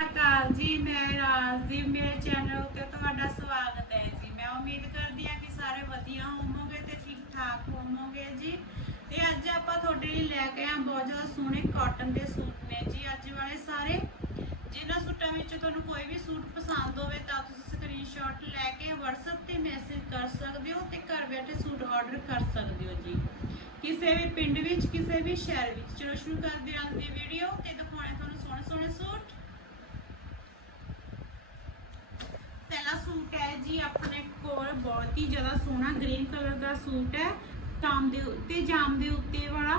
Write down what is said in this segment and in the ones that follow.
ਅਕਾਲ ਜੀ, ਮੈਂ ਰਾਜਦੀਪ ਮੇਰੇ ਚੈਨਲ ਉੱਤੇ ਤੁਹਾਡਾ ਸਵਾਗਤ ਹੈ ਜੀ। ਮੈਂ ਉਮੀਦ ਕਰਦੀ ਹਾਂ ਕਿ ਸਾਰੇ ਵਧੀਆ ਹੋਵੋਗੇ ਤੇ ਠੀਕ ਠਾਕ ਹੋਵੋਗੇ ਜੀ। ਤੇ ਅੱਜ ਆਪਾਂ ਤੁਹਾਡੇ ਲਈ ਲੈ ਕੇ ਆਏ ਬਹੁਤ ਜ਼ਿਆਦਾ ਸੋਹਣੇ ਕਾਟਨ ਦੇ ਸੂਟ ਨੇ ਜੀ। ਅੱਜ ਵਾਲੇ ਸਾਰੇ, ਜਿਨ੍ਹਾਂ ਸੂਟਾਂ ਵਿੱਚ ਤੁਹਾਨੂੰ ਕੋਈ ਵੀ ਸੂਟ ਪਸੰਦ ਹੋਵੇ ਤਾਂ ਤੁਸੀਂ ਸਕਰੀਨਸ਼ਾਟ ਲੈ ਕੇ WhatsApp ਤੇ ਮੈਸੇਜ ਕਰ ਸਕਦੇ ਹੋ ਤੇ ਘਰ ਬੈਠੇ ਸੂਟ ਆਰਡਰ ਕਰ ਸਕਦੇ ਹੋ ਜੀ। ਕਿਸੇ ਵੀ ਪਿੰਡ ਵਿੱਚ, ਕਿਸੇ ਵੀ ਸ਼ਹਿਰ ਵਿੱਚ। ਚਲੋ, ਸ਼ੁਰੂ ਕਰਦੇ ਹਾਂ ਅੱਜ ਦੀ ਵੀਡੀਓ ਤੇ ਸੋਹਣੇ ਸੋਹਣੇ ਸੂਟ। ਪਹਿਲਾ ਸੂਟ ਹੈ ਜੀ ਆਪਣੇ ਕੋਲ ਬਹੁਤ ਹੀ ਜ਼ਿਆਦਾ ਸੋਹਣਾ ਗ੍ਰੀਨ ਕਲਰ ਦਾ ਸੂਟ ਹੈ। ਜਾਮ ਦੇ ਉੱਤੇ, ਜਾਮ ਦੇ ਉੱਤੇ ਵਾਲਾ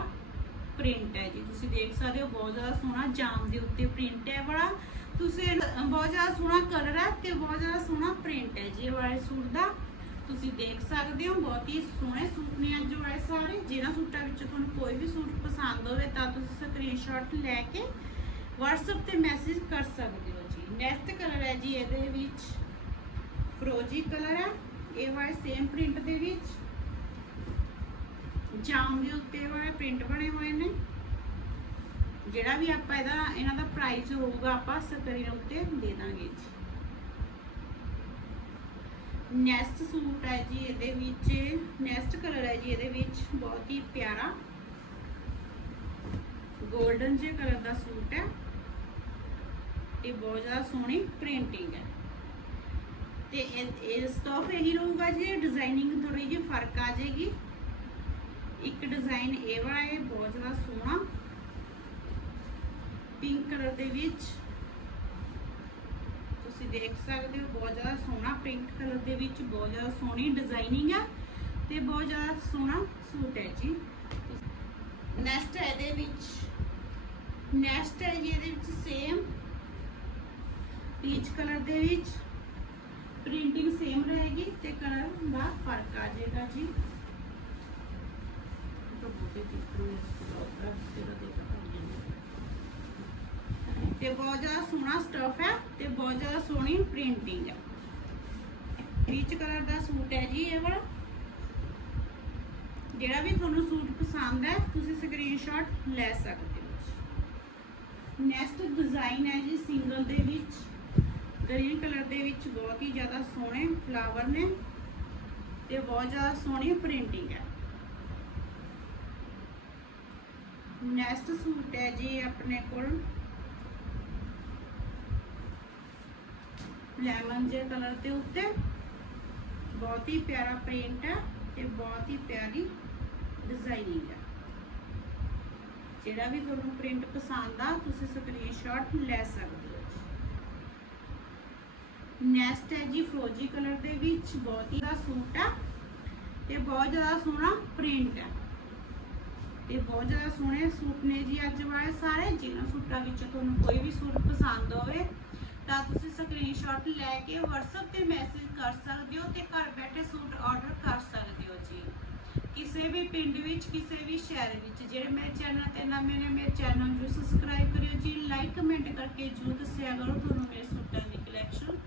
ਪ੍ਰਿੰਟ ਹੈ ਜੀ। ਤੁਸੀਂ ਦੇਖ ਸਕਦੇ ਹੋ ਬਹੁਤ ਜ਼ਿਆਦਾ ਸੋਹਣਾ ਜਾਮ ਦੇ ਉੱਤੇ ਪ੍ਰਿੰਟ ਹੈ ਵਾਲਾ। ਤੁਸੀਂ ਬਹੁਤ ਜ਼ਿਆਦਾ ਸੋਹਣਾ ਕਲਰ ਹੈ ਤੇ ਬਹੁਤ ਜ਼ਿਆਦਾ ਸੋਹਣਾ ਪ੍ਰਿੰਟ ਹੈ ਜੀ ਵਾਲੇ ਸੂਟ ਦਾ। ਤੁਸੀਂ ਦੇਖ ਸਕਦੇ ਹੋ ਬਹੁਤ ਹੀ ਸੋਹਣੇ ਸੂਟ ਨੇ ਅੱਜ ਵਾਲੇ ਸਾਰੇ। ਜਿਹਨਾਂ ਸੂਟਾਂ ਵਿੱਚੋਂ ਤੁਹਾਨੂੰ ਕੋਈ ਵੀ ਸੂਟ ਪਸੰਦ ਹੋਵੇ ਤਾਂ ਤੁਸੀਂ ਸਕਰੀਨਸ਼ਾਟ ਲੈ ਕੇ WhatsApp ਤੇ ਮੈਸੇਜ ਕਰ ਸਕਦੇ ਹੋ ਜੀ। ਨੈਕਸਟ ਕਲਰ ਹੈ ਜੀ ਇਹਦੇ ਵਿੱਚ ਫਰੋਜੀ ਕਲਰ ਹੈ। ਇਹ ਵਾਲੇ ਸੇਮ ਪ੍ਰਿੰਟ ਦੇ ਵਿੱਚ। ਜਾਮ ਦੇ ਉੱਤੇ ਵਾਲੇ ਪ੍ਰਿੰਟ ਬਣੇ ਹੋਏ ਨੇ। ਜਿਹੜਾ ਵੀ ਆਪਾਂ ਇਹਦਾ, ਇਹਨਾਂ ਦਾ ਪ੍ਰਾਈਸ ਹੋਊਗਾ, ਆਪਾਂ ਸਕਰੀਨ ਉੱਤੇ ਦੇ ਦਾਂਗੇ ਜੀ। ਨੈਸਟ ਸੂਟ ਹੈ ਜੀ ਇਹਦੇ ਵਿੱਚ। ਨੈਸਟ ਕਲਰ ਹੈ ਜੀ ਇਹਦੇ ਵਿੱਚ। ਬਹੁਤ ਹੀ ਪਿਆਰਾ। 골ਡਨ ਜੇ ਕਲਰ ਦਾ ਸੂਟ ਹੈ। ਇਹ ਬਹੁਤ ਜ਼ਿਆਦਾ ਸੋਹਣੀ ਪ੍ਰਿੰਟਿੰਗ ਹੈ। ਤੇ ਇਹ ਇਹ ਇਹੀ ਰਹੂਗਾ ਜੀ ਡਿਜ਼ਾਈਨਿੰਗ ਥੋੜੀ ਜਿਹੀ ਫ਼ਰਕ ਆ ਜਾਏਗੀ। ਇੱਕ ਡਿਜ਼ਾਈਨ ਇਹ ਵਾਲਾ ਹੈ, ਬਹੁਤ ਜ਼ਿਆਦਾ ਸੋਹਣਾ। ਪਿੰਕ ਕਲਰ ਦੇ ਵਿੱਚ। ਤੁਸੀਂ ਦੇਖ ਸਕਦੇ ਹੋ, ਬਹੁਤ ਜ਼ਿਆਦਾ ਸੋਹਣਾ ਪਿੰਕ ਕਲਰ ਦੇ ਵਿੱਚ, ਬਹੁਤ ਜ਼ਿਆਦਾ ਸੋਹਣੀ ਡਿਜ਼ਾਈਨਿੰਗ ਹੈ ਤੇ ਬਹੁਤ ਜ਼ਿਆਦਾ ਸੋਹਣਾ ਸੂਟ ਹੈ ਜੀ। ਨੈਕਸਟ ਹੈ ਇਹਦੇ ਵਿੱਚ। ਨੈਕਸਟ ਹੈ ਜੀ ਇਹਦੇ ਵਿੱਚ ਸੇਮ ਕਲਰ ਦੇ ਵਿੱਚ ਪ੍ਰਿੰਟਿੰਗ ਸੇਮ ਰਹੇਗੀ ਤੇ ਕਲਰ ਦਾ ਫ਼ਰਕ ਆ ਜਾਏਗਾ ਜੀ। ਤੇ ਬਹੁਤ ਜ਼ਿਆਦਾ ਸੋਹਣਾ ਸਟਫ ਹੈ ਤੇ ਬਹੁਤ ਜ਼ਿਆਦਾ ਸੋਹਣੀ ਪ੍ਰਿੰਟਿੰਗ ਹੈ। ਪੀਚ ਕਲਰ ਦਾ ਸੂਟ ਹੈ ਜੀ ਇਹ ਵਾਲਾ। ਜਿਹੜਾ ਵੀ ਤੁਹਾਨੂੰ ਸੂਟ ਪਸੰਦ ਹੈ, ਤੁਸੀਂ ਸਕਰੀਨਸ਼ਾਟ ਲੈ ਸਕਦੇ ਹੋ ਨੈਕਸਟ ਡਿਜ਼ਾਈਨ ਹੈ ਜੀ ਸਿੰਗਲ ਦੇ ਵਿੱਚ। ਗ੍ਰੀਨ ਕਲਰ ਦੇ ਵਿੱਚ ਬਹੁਤ ਹੀ ਜ਼ਿਆਦਾ ਸੋਹਣੇ ਫਲਾਵਰ ਨੇ ਤੇ ਬਹੁਤ ਜ਼ਿਆਦਾ ਸੋਹਣੀ ਪ੍ਰਿੰਟਿੰਗ ਹੈ। ਨੈਕਸਟ ਸੂਟ ਹੈ ਜੀ ਆਪਣੇ ਕੋਲ। ਲੈਮਨ ਜੇ ਕਲਰ ਦੇ ਉੱਤੇ। ਬਹੁਤ ਹੀ ਪਿਆਰਾ ਪ੍ਰਿੰਟ ਹੈ ਤੇ ਬਹੁਤ ਹੀ ਪਿਆਰੀ ਡਿਜ਼ਾਈਨਿੰਗ ਹੈ। ਜਿਹੜਾ ਵੀ ਤੁਹਾਨੂੰ ਪ੍ਰਿੰਟ ਪਸੰਦ ਆ, ਤੁਸੀਂ ਸਕਰੀਨਸ਼ਾਟ ਲੈ ਸਕਦੇ ਹੋ। ਨੈਕਸਟ ਹੈ ਜੀ ਫਰੋਜੀ ਕਲਰ ਦੇ ਵਿੱਚ ਬਹੁਤ ਹੀ ਦਾ ਸੂਟ ਆ ਤੇ ਬਹੁਤ ਜ਼ਿਆਦਾ ਸੋਹਣਾ ਪ੍ਰਿੰਟ ਹੈ ਤੇ ਬਹੁਤ ਜ਼ਿਆਦਾ ਸੋਹਣੇ ਸੂਟ ਨੇ ਜੀ ਅੱਜ ਵਾਲੇ ਸਾਰੇ। ਜਿਹਨਾਂ ਸੂਟਾਂ ਵਿੱਚ ਤੁਹਾਨੂੰ ਕੋਈ ਵੀ ਸੂਟ ਪਸੰਦ ਹੋਵੇ ਤਾਂ ਤੁਸੀਂ ਸਕਰੀਨਸ਼ਾਟ ਲੈ ਕੇ WhatsApp ਤੇ ਮੈਸੇਜ ਕਰ ਸਕਦੇ ਹੋ ਤੇ ਘਰ ਬੈਠੇ ਸੂਟ ਆਰਡਰ ਕਰ ਸਕਦੇ ਹੋ ਜੀ। ਕਿਸੇ ਵੀ ਪਿੰਡ ਵਿੱਚ, ਕਿਸੇ ਵੀ ਸ਼ਹਿਰ ਵਿੱਚ, ਜਿਹੜੇ ਮੇਰੇ ਚੈਨਲ ਤੇ ਨਵੇਂ ਨੇ, ਮੇਰੇ ਚੈਨਲ ਨੂੰ ਸਬਸਕ੍ਰਾਈਬ ਕਰਿਓ ਜੀ। ਲਾਈਕ ਕਮੈਂਟ ਕਰਕੇ ਜਰੂਰ ਦੱਸਿਆ ਕਰੋ ਤੁਹਾਨੂੰ ਮੇਰੇ ਸੂਟਾਂ ਦੀ ਕਲੈਕਸ਼ਨ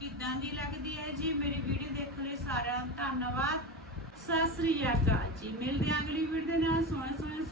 ਕਿੱਦਾਂ ਦੀ ਲੱਗਦੀ ਹੈ ਜੀ? ਮੇਰੀ ਵੀਡੀਓ ਦੇਖਣ ਲਈ ਸਾਰਿਆਂ ਦਾ ਧੰਨਵਾਦ। ਸਤਿ ਸ੍ਰੀ ਅਕਾਲ ਜੀ। ਮਿਲਦੇ ਹਾਂ ਅਗਲੀ ਵੀਡੀਓ ਦੇ ਨਾਲ। ਸੋਹਣੇ ਸੋਹਣੇ